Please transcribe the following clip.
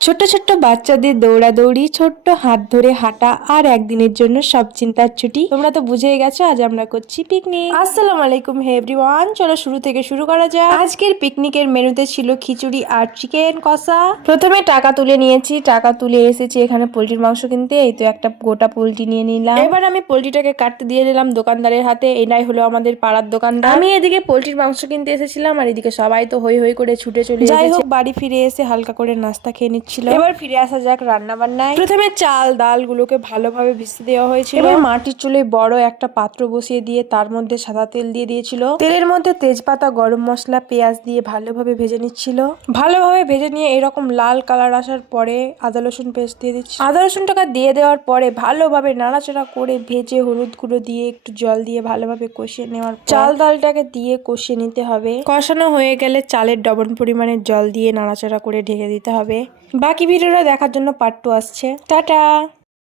ছোট্ট ছোট্ট বাচ্চাদের দৌড়াদৌড়ি, ছোট্ট হাত ধরে হাঁটা আর একদিনের জন্য সব চিন্তার ছুটি। তোমরা তো বুঝেই গেছো আজ আমরা করছি পিকনিক। আসসালামু আলাইকুম হে এভরিওয়ান, চলো শুরু থেকে শুরু করা যাক। আজকের পিকনিকের মেনুতে ছিল খিচুড়ি আর চিকেন কষা। প্রথমে টাকা তুলে নিয়েছি, টাকা তুলে এসেছি এখানে পোল্ট্রির মাংস কিনতে। এই তো একটা গোটা পোল্ট্রি নিয়ে নিলাম। এবার আমি পোল্ট্রিটাকে কাটতে দিয়ে দিলাম দোকানদারের হাতে। এটাই হলো আমাদের পাড়ার দোকানদার। আমি এদিকে পোল্ট্রির মাংস কিনতে এসেছিলাম আর এদিকে সবাই তো হই হই করে ছুটে চলে যাই হোক, বাড়ি ফিরে এসে হালকা করে নাস্তা খেয়ে নিচ্ছিল। এবার ফিরে আসা যাক রান্না বান্নায়। প্রথমে চাল ডাল গুলোকে ভালোভাবে ভিজতে দেওয়া হয়েছিল। এবার মাটির চুলে বড় একটা পাত্র বসিয়ে দিয়ে তার মধ্যে সাদা তেল দিয়ে দিয়েছিল। তেলের মধ্যে তেজপাতা, গরম মশলা, পেঁয়াজ দিয়ে ভালোভাবে ভেজে নিচ্ছিল। ভালোভাবে ভেজে নিয়ে এরকম লাল কালার আসার পরে আদা রসুন পেস্ট দিয়ে দিচ্ছি। আদা রসুনটাকে দিয়ে দেওয়ার পরে ভালোভাবে নাড়াচাড়া করে ভেজে হলুদ গুঁড়ো দিয়ে একটু জল দিয়ে ভালোভাবে কষিয়ে নেওয়ার পর চাল ডালটাকে দিয়ে কষিয়ে নিতে হবে। কষানো হয়ে গেলে চালের ডবল পরিমাণের জল দিয়ে নাড়াচাড়া করে ঢেকে দিতে হবে। বাকি ভিডিওটা দেখার জন্য পার্ট 2 আসছে। টাটা।